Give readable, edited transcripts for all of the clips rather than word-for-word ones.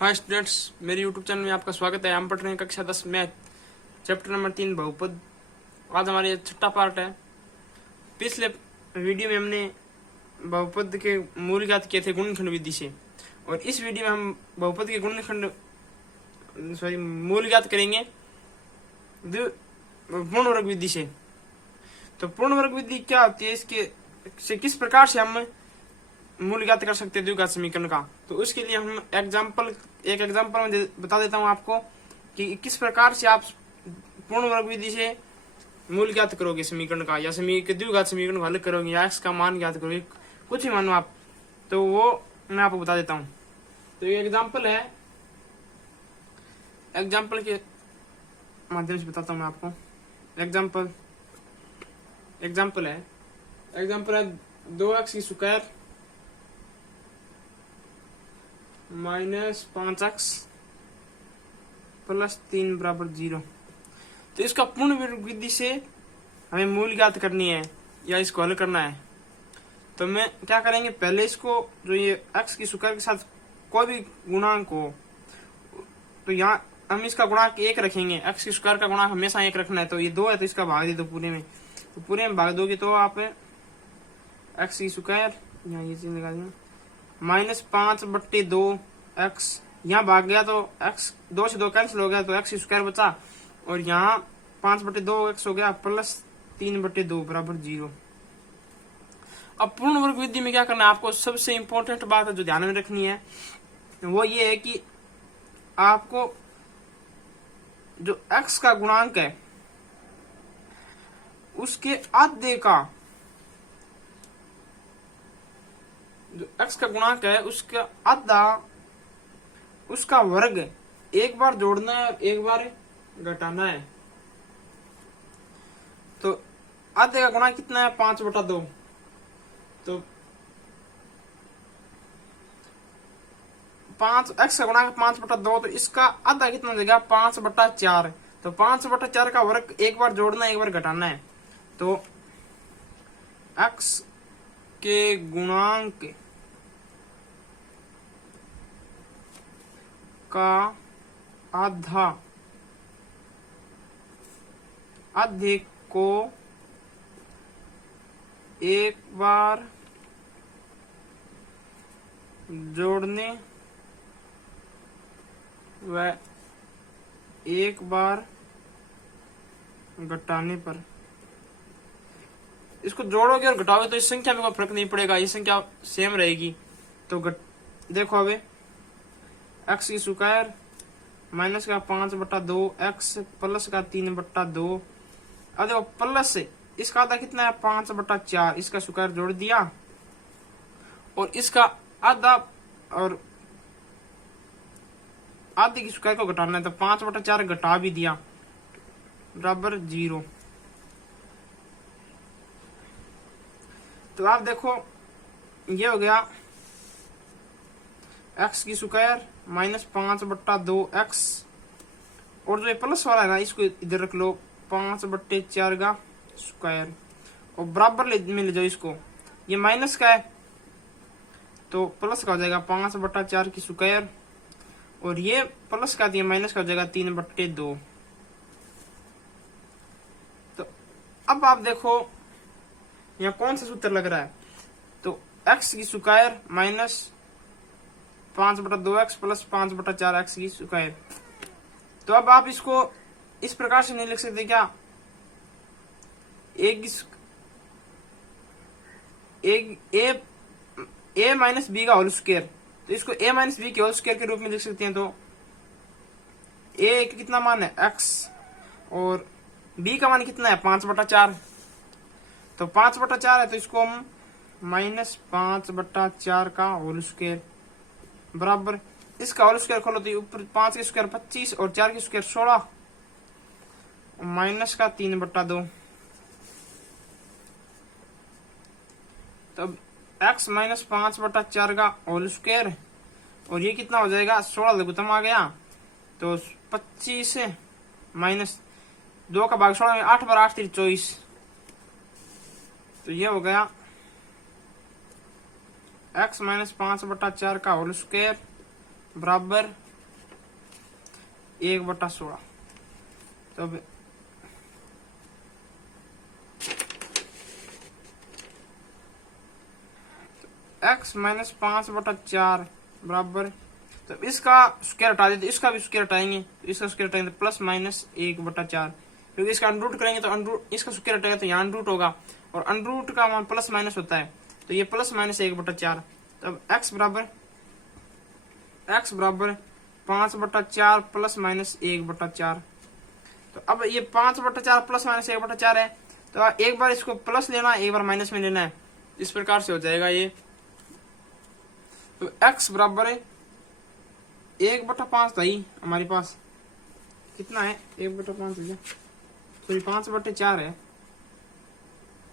Hi students, मेरे YouTube channel में आपका स्वागत है। हम पढ़ रहे हैं कक्षा 10 मैथ चैप्टर नंबर 3 बहुपद। आज हमारे छठा पार्ट है। पिछले वीडियो में हमने बहुपद के मूल ज्ञात किए थे गुणनखंड विधि से, और इस वीडियो में हम बहुपद के मूल ज्ञात करेंगे पूर्ण वर्ग विधि से। तो पूर्ण वर्ग विधि क्या होती है, इसके से किस प्रकार से हम मूल ज्ञात कर सकते हैं द्विघात समीकरण का। तो उसके लिए हम एक एग्जांपल में बता देता हूं आपको कि किस प्रकार से आप पूर्ण वर्ग विधि से मूल ज्ञात करोगे समीकरण का, या द्विघात समीकरण को हल करोगे, या x का मान ज्ञात करोगे, कुछ ही मानो आप। तो वो मैं आपको बता देता हूं। तो ये एग्जाम्पल है, एग्जाम्पल के माध्यम से बताता हूं मैं आपको। एग्जाम्पल है 2x की स्क्वायर -5x + 3 बराबर 0। तो इसका पूर्ण वर्ग विधि से हमें मूल ज्ञात करनी है या इसको हल करना है। तो मैं क्या करेंगे, पहले इसको जो ये x की स्क्वायर के साथ कोई भी गुणांक हो, तो यहाँ हम इसका गुणांक 1 रखेंगे। x की स्क्वायर का गुणांक हमेशा 1 रखना है। तो ये 2 है, तो इसका भाग दे दो पूरे में। तो पूरे में भाग दोगे तो आप x की स्क्वायर, यहाँ ये चीज लगा देना, -5/2 x, यहाँ भाग गया तो x 2 से 2 कैंसिल हो गया, तो x स्क्वायर बचा, और यहाँ 5/2 x हो गया, +3/2 बराबर 0। अब पूर्ण वर्ग विधि में क्या करना है आपको, सबसे इंपॉर्टेंट बात है जो ध्यान में रखनी है, वो ये है कि आपको जो x का गुणांक है उसके आधे का, जो x का गुणांक है उसका आधा, उसका वर्ग एक बार जोड़ना है और एक बार घटाना है। तो आधे का गुणांक कितना है, 5/2। तो 5x का गुणांक 5/2, तो इसका आधा कितना हो जाएगा, 5/4। तो 5/4 का वर्ग एक बार जोड़ना है, एक बार घटाना है। तो x के गुणांक का आधे को एक बार जोड़ने व एक बार घटाने पर, इसको जोड़ोगे और घटाओगे तो इस संख्या में कोई फर्क नहीं पड़ेगा, ये संख्या सेम रहेगी। तो देखो अभी x की स्क्वायर माइनस का 5/2 x प्लस का 3/2। अब देखो प्लस से इसका आधा कितना है, 5/4, इसका स्क्वायर जोड़ दिया, और इसका आधा और आधे की स्क्वायर को घटाना है, तो 5/4 घटा भी दिया बराबर 0। तो आप देखो ये हो गया x की स्क्वायर -5/2 x, और जो ये प्लस वाला है ना इसको इधर रख लो, 5/4 का स्क्वायर, और बराबर में ले जाओ इसको। ये माइनस का है तो प्लस का हो जाएगा 5/4 की स्क्वायर, और ये प्लस का दिया माइनस का हो जाएगा 3/2। तो अब आप देखो यहाँ कौन सा सूत्र लग रहा है। तो x की स्क्वायर -5/2x + 5/4x की स्क्वायर। तो अब आप इसको इस प्रकार से नहीं लिख सकते क्या, a माइनस बी का होल स्क्वायर। तो इसको a माइनस बी के होल स्क्वायर के रूप में लिख सकते हैं। तो a का कितना मान है x, और b का मान कितना है 5/4। तो 5/4 है, तो इसको हम -5/4 का होल स्क्वायर बराबर, इसका होल स्क्वायर खोलो तो ऊपर 5 की स्क्वायर 25 और 4 की स्क्वायर 16, माइनस का 3/2। तब x -5/4 का होल स्क्वायर, और ये कितना हो जाएगा, 16 लघुत्तम आ गया, तो 25 माइनस 2 का भाग 16 में 8 बार 8 24। तो ये हो गया x -5/4 का होल स्क्वायर बराबर 1/16। तो अब x माइनस 5/4 बराबर, तो इसका स्क्वायर हटा देते, इसका भी स्क्वायर हटाएंगे, तो इसका स्क्वायर हटाएंगे तो प्लस माइनस 1/4, क्योंकि इसका अनरूट करेंगे तो अनरूट, इसका स्क्वायर हटेगा तो यहाँ अनरूट होगा, और अनरूट का मान प्लस माइनस होता है, तो ये प्लस माइनस 1/4। तो अब x बराबर 5/4 प्लस माइनस 1/4। तो अब ये 5/4 प्लस माइनस 1/4 है, तो एक बार इसको प्लस लेना है, एक बार माइनस में लेना है, इस प्रकार से हो जाएगा ये। तो x बराबर है 1/5 था ही हमारे पास, कितना है 1/5 भैया, सॉरी 5/4 है,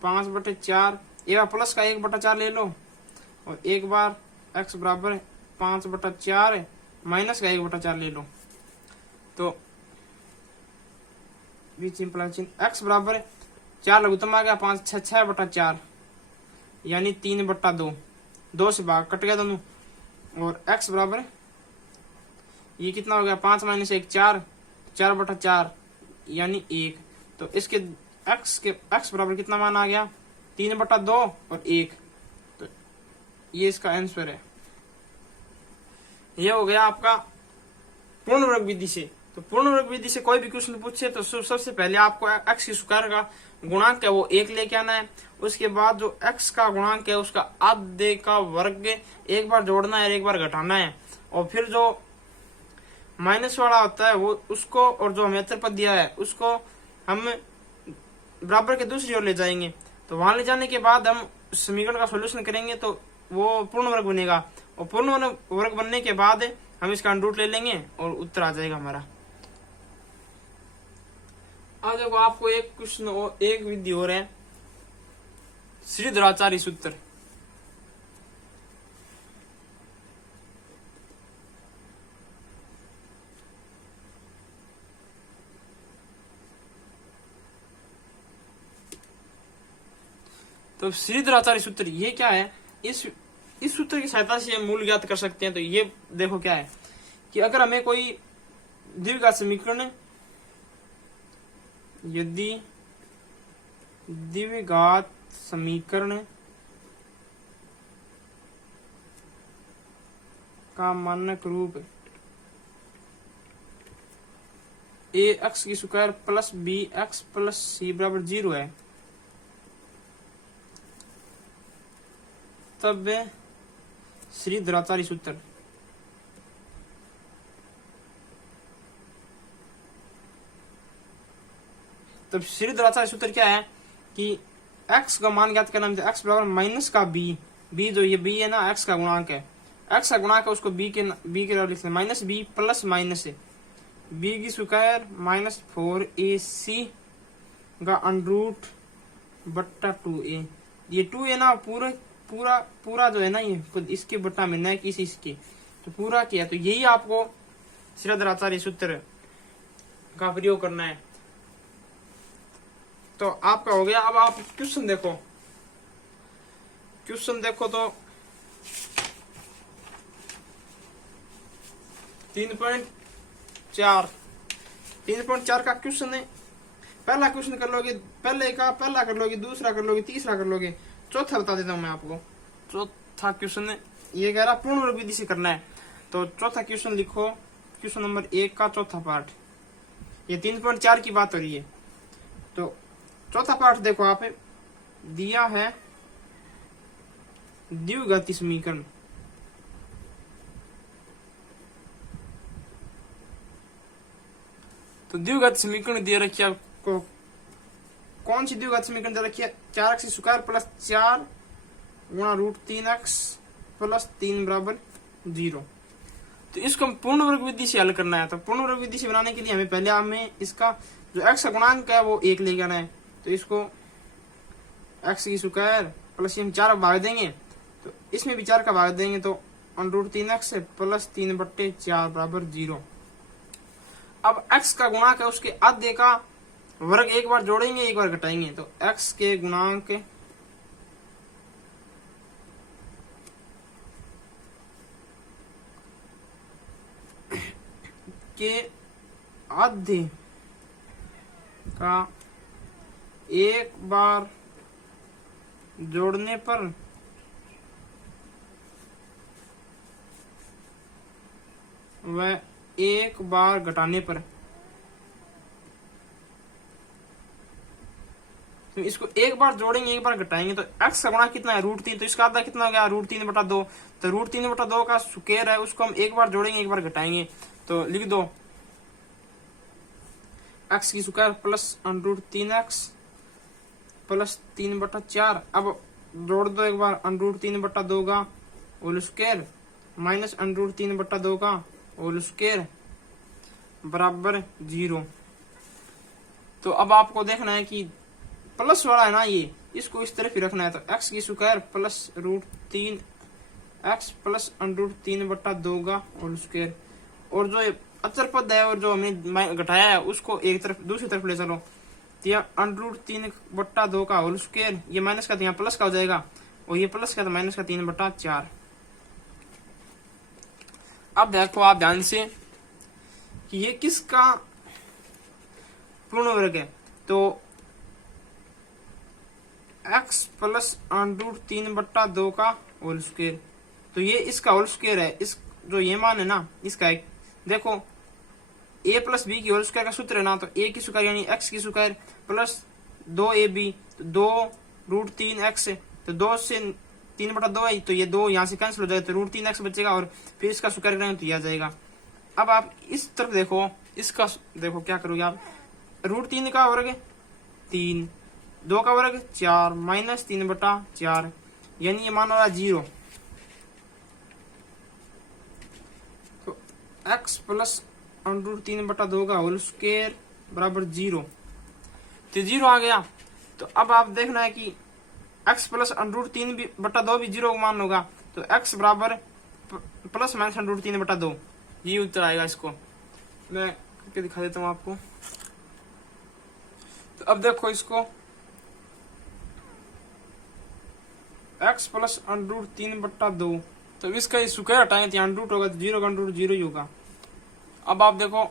5/4, एक बार प्लस का 1/4 ले लो, और एक बार x बराबर 5/4 माइनस का 1/4 ले लो, तो x बराबर 4 लघुत्तम आ गया, 5 6 6/4 यानी 3/2, 2 से भाग कट गया दोनों, और x बराबर ये कितना हो गया, 5 माइनस 1 4, 4/4 यानी 1। तो इसके x बराबर कितना मान आ गया, 3/2 और 1। तो ये इसका आंसर है। ये हो गया आपका पूर्ण वर्ग विधि से। तो पूर्ण वर्ग विधि से कोई भी क्वेश्चन पूछे तो सबसे पहले आपको x की स्क्वायर का गुणांक है वो 1 लेके आना है, उसके बाद जो x का गुणांक है उसका आधे का वर्ग एक बार जोड़ना है, एक बार घटाना है, और फिर जो माइनस वाला होता है वो उसको, और जो हमें पद दिया है उसको हम बराबर के दूसरी ओर ले जाएंगे, तो वहां ले जाने के बाद हम समीकरण का सॉल्यूशन करेंगे तो वो पूर्ण वर्ग बनेगा, और पूर्ण वर्ग बनने के बाद हम इसका अंडर रूट ले लेंगे और उत्तर आ जाएगा हमारा। अब देखो आपको एक क्वेश्चन और एक विधि और है, श्रीधराचार्य सूत्र। तो श्रीधराचार्य सूत्र ये क्या है, इस सूत्र की सहायता से हम मूल ज्ञात कर सकते हैं। तो ये देखो क्या है कि अगर हमें कोई द्विघात समीकरण, यदि द्विघात समीकरण का मानक रूप ax की square plus bx plus c बराबर 0 है, तब श्रीधराचार्य सूत्र। तब श्रीधराचार्य सूत्र क्या है कि x का मान ज्ञात करना है, x बराबर माइनस का b जो ये b है ना, x का गुणांक है, x का गुणांक है उसको b के बराबर लिखते हैं, minus b plus minus b की स्क्वायर माइनस 4ac का अंडर रूट बट्टा 2a। ये 2 है ना पूरा जो है ना ये इसके बट्टा में न किसी इसके, तो पूरा किया, तो यही आपको श्रीधराचार्य सूत्र का प्रयोग करना है। तो आपका हो गया। अब आप क्वेश्चन देखो तो 3.4 का क्वेश्चन है। पहला क्वेश्चन कर लोगे, पहला कर लोगे, दूसरा कर लोगे, तीसरा कर लोगे, चौथा बता देता हूं मैं आपको। चौथा क्वेश्चन है ये कह रहा पूर्ण वर्ग विधि से करना है, तो चौथा क्वेश्चन लिखो, क्वेश्चन नंबर 1 का चौथा पार्ट। ये 3.4 की बात हो रही है, तो चौथा पार्ट देखो आप, दिया है द्विघाती समीकरण। तो द्विघाती समीकरण दे रखी है आपको, कौन सी द्विघाती समीकरण दे रखी है, 4x स्क्वायर प्लस 4 गुणा रूट 3x प्लस 3 बराबर 0। तो इसको पूर्ण वर्ग विधि से हल करना है। तो पूर्ण वर्ग विधि से बनाने के लिए हमें इसका जो x का गुणांक है वो 1 लेके आना है, तो इसको x की स्क्वायर प्लस हम 4 भाग देंगे, तो इसमें भी 4 का भाग देंगे, तो अंडर रूट 3x प्लस 3/4 बराबर 0। अब x का गुणांक है उसके आधे का वर्ग एक बार जोड़ेंगे, एक बार घटाएंगे, तो x के गुणांक के आधे का एक बार जोड़ने पर व एक बार घटाने पर। तो इसको एक बार जोड़ेंगे एक बार घटाएंगे तो x का गुणा कितना है √3, तो इसका आधा कितना हो गया √3/2। तो √3/2 का स्क्वायर है उसको हम एक बार जोड़ेंगे एक बार घटाएंगे। तो लिख दो x की स्क्वायर प्लस √3x प्लस 3/4। अब जोड़ दो एक बार √3/2 का होल स्क्वायर माइनस √3/2 का होल स्क्वायर बराबर 0। तो अब आपको देखना है कि प्लस वाला है ना ये, इसको इस तरफ ही रखना है। तो x की स्क्वायर प्लस √3x प्लस √3/2 का होल स्क्वायर, और जो अचर पद है और जो हमने घटाया है उसको एक तरफ दूसरी तरफ ले चलो। तो यह √3/2 का होल स्क्वायर, ये माइनस का तो यहाँ प्लस का हो जाएगा, और ये प्लस का तो माइनस का 3/4। अब देखो आप ध्यान से कि ये किसका पूर्ण वर्ग है। तो x प्लस √3/2 का होल स्क्वायर, तो ये इसका होल स्क्वायर है। इस जो ये मान है ना इसका एक, देखो a प्लस बी की होल स्क्वायर का सूत्र है ना, तो a की स्क्वायर यानी x की स्क्वायर प्लस 2ab, तो 2√3x, तो 2 से 3/2 है, तो ये 2 यहाँ से कैंसिल हो जाएगा, तो √3x बचेगा और फिर इसका स्क्वायर करेंगे तो यह आ जाएगा। अब आप इस तरफ देखो, इसका देखो क्या करोगे आप, √3 का वर्ग 3, 2 का वर्ग 4 माइनस 3/4, यानी ये मान रहा 0। तो x प्लस √3/2 का होल स्क्वायर बराबर 0, तो 0 आ गया। तो अब आप देखना है कि x प्लस √3/2 भी 0 मान होगा, तो x बराबर प्लस माइनस √3/2, ये उत्तर आएगा। इसको मैं करके दिखा देता हूँ आपको। तो अब देखो इसको x प्लस √3/2, तो इसका स्क्वायर हटाएंगे तो यहाँ रूट होगा, तो 0 का रूट 0 ही होगा। अब आप देखो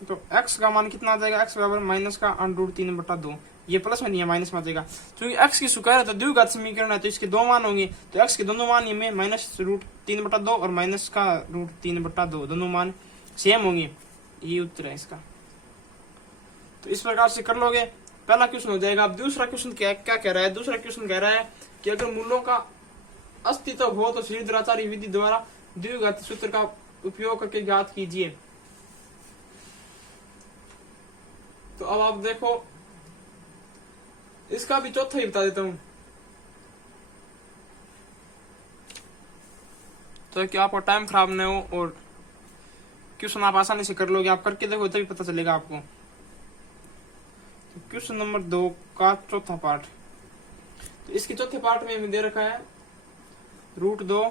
तो x का मान कितना आ जाएगा, x बराबर माइनस का √3/2, ये प्लस में नहीं है माइनस में आ जाएगा। क्योंकि x की स्क्वायर है तो द्विघात समीकरण है, तो इसके दो मान होंगे, तो x के दोनों मान में माइनस √3/2 और माइनस का √3/2 दोनों मान सेम होंगे, ये उत्तर है इसका। तो इस प्रकार से कर लोगे, पहला क्वेश्चन हो जाएगा। अब दूसरा क्वेश्चन क्या कह रहा है, दूसरा क्वेश्चन कह रहा है कि अगर मूलों का अस्तित्व हो तो श्रीधराचार्य विधि द्वारा द्विघात सूत्र का उपयोग करके ज्ञात कीजिए। तो अब आप देखो इसका भी चौथा ही बता देता हूं, तो कि आपको टाइम खराब न हो और क्वेश्चन आप आसानी से कर लोगे। आप करके देखो तभी पता चलेगा आपको। तो क्वेश्चन नंबर 2 का चौथा पार्ट, तो इसके चौथे पार्ट में हमें दे रखा है √2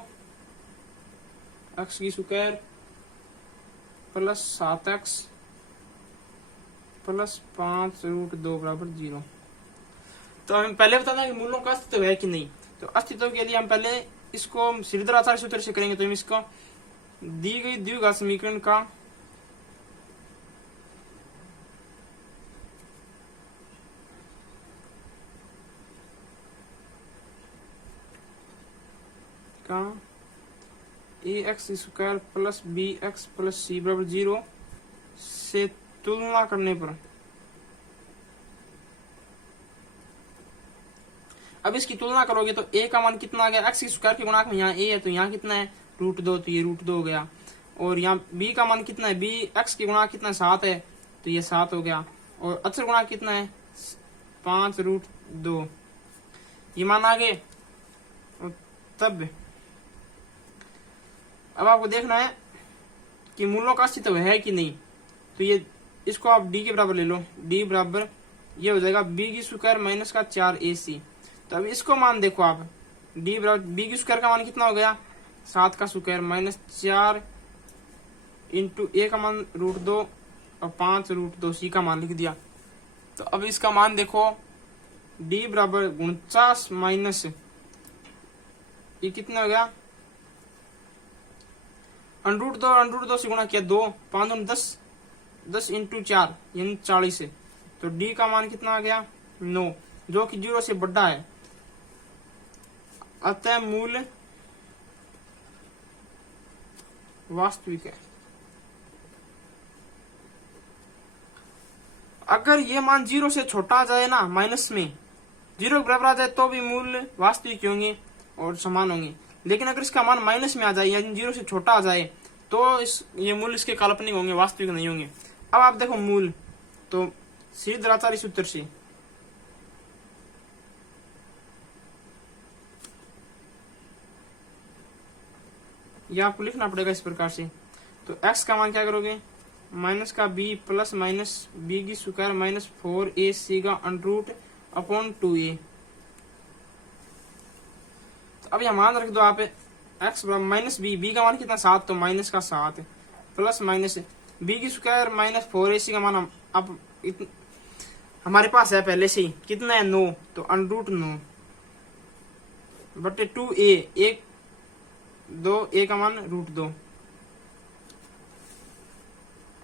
x की स्क्वायर प्लस 7x प्लस 5√2 बराबर 0। तो हम पहले बताना कि मूलों का अस्तित्व है कि नहीं। तो अस्तित्व के लिए हम पहले इसको श्रीधराचार्य सूत्र से करेंगे। तो हम इसको दी गई द्विघात समीकरण का ax square plus bx plus c बराबर 0 से तुलना करने पर, अब इसकी तुलना करोगे तो a का मान कितना आ गया, x स्क्वायर के गुणांक में यहाँ a है तो यहाँ कितना है √2, तो ये √2 हो गया। और यहाँ b का मान कितना है, b x के गुणांक कितना है 7 है, तो ये 7 हो गया। और अचर गुणांक कितना है 5√2, ये मान आ गए। तब अब आपको देखना है कि मूलों का अस्तित्व है कि नहीं। तो ये इसको आप d के बराबर ले लो, d बराबर ये हो जाएगा b की स्क्वायर माइनस का 4ac। तो अब इसको मान देखो आप, d बराबर b की स्क्वायर का मान कितना हो गया 7 का स्क्वायर माइनस 4 इंटू a का मान √2 और 5√2 c का मान लिख दिया। तो अब इसका मान देखो d बराबर 49 माइनस ये कितना हो गया √2 से गुणा किया 2, 5 10, 10 इंटू 4 यानी 40 है। तो डी का मान कितना आ गया 9, जो कि 0 से बड़ा है। अतः मूल वास्तविक है। अगर ये मान 0 से छोटा आ जाए ना, माइनस में 0 के बराबर आ जाए तो भी मूल्य वास्तविक होंगे और समान होंगे। लेकिन अगर इसका मान माइनस में आ जाए यानी 0 से छोटा आ जाए तो ये मूल्य इसके काल्पनिक होंगे, वास्तविक नहीं होंगे। अब आप देखो मूल, तो सीधे आचार्य सूत्र से ये आपको लिखना पड़ेगा इस प्रकार से। तो x का मान क्या करोगे, माइनस का b प्लस माइनस b की स्क्वायर माइनस 4ac का अंडरूट अपॉन 2a। तो अब यह मान रख दो आप x माइनस b का मान कितना 7, तो माइनस का 7 प्लस माइनस b की स्क्वायर माइनस 4ac का मान अब हमारे पास है पहले से ही, कितना है 9, तो अंडरूट 9 बटे 2a, 1 2 a का मान √2।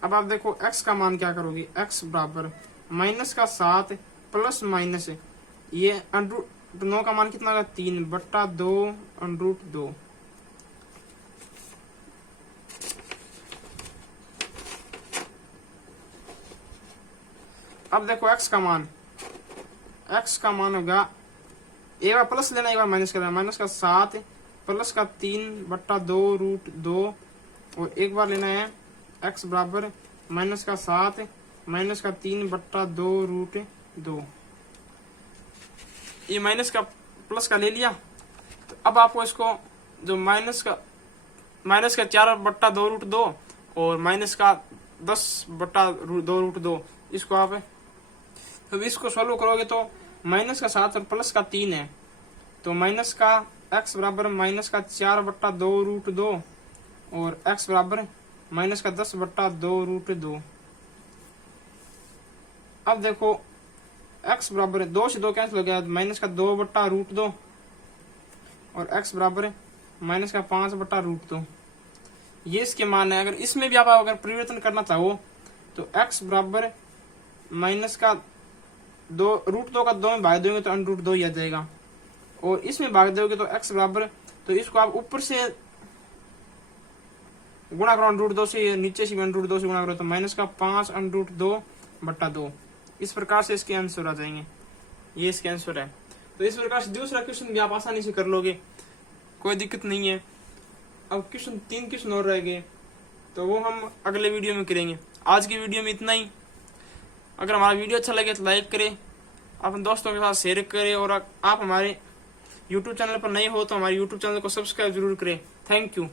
अब आप देखो x का मान क्या करोगे, x बराबर माइनस का 7 प्लस माइनस ये अंडरूट 9 का मान कितना होगा 3 बट्टा 2 अंडरूट 2। अब देखो x का मान होगा, एक बार प्लस लेना एक बार माइनस करना, माइनस का 7 प्लस का 3 बट्टा 2 √2 और एक बार लेना है x बराबर माइनस का 7 माइनस का 3 बट्टा 2 √2। ये माइनस का प्लस का ले लिया। तो अब आपको इसको जो माइनस का 4 बट्टा 2 √2 और माइनस का 10 बट्टा 2 √2 इसको आप तो इसको सॉल्व करोगे तो माइनस का 7 और प्लस का 3 है, तो माइनस का x बराबर माइनस का 4 बट्टा 2 √2 और x बराबर माइनस का 10 बट्टा 2 √2। अब देखो x बराबर 2 से 2 कैंसिल हो गया, माइनस का 2 बट्टा √2 और x बराबर माइनस का 5 बट्टा √2। ये इसके मान है। अगर इसमें भी आप अगर परिवर्तन करना चाहो तो x बराबर माइनस का 2 √2 का 2 में भाग दोगे तो √2 ही आ जाएगा, और इसमें भाग दोगे तो x बराबर, तो इसको आप ऊपर से गुणा करो √2 से, नीचे से √2 से गुणा करो तो माइनस का 5 √2 बट्टा 2। इस प्रकार से इसके आंसर आ जाएंगे। ये इसके आंसर है। तो इस प्रकार से दूसरा क्वेश्चन भी आप आसानी से कर लोगे, कोई दिक्कत नहीं है। अब क्वेश्चन 3 क्वेश्चन और रह गए, तो वो हम अगले वीडियो में करेंगे। आज की वीडियो में इतना ही। अगर हमारा वीडियो अच्छा लगे तो लाइक करें, अपने दोस्तों के साथ शेयर करें, और आप हमारे YouTube चैनल पर नए हो तो हमारे YouTube चैनल को सब्सक्राइब जरूर करें। Thank you.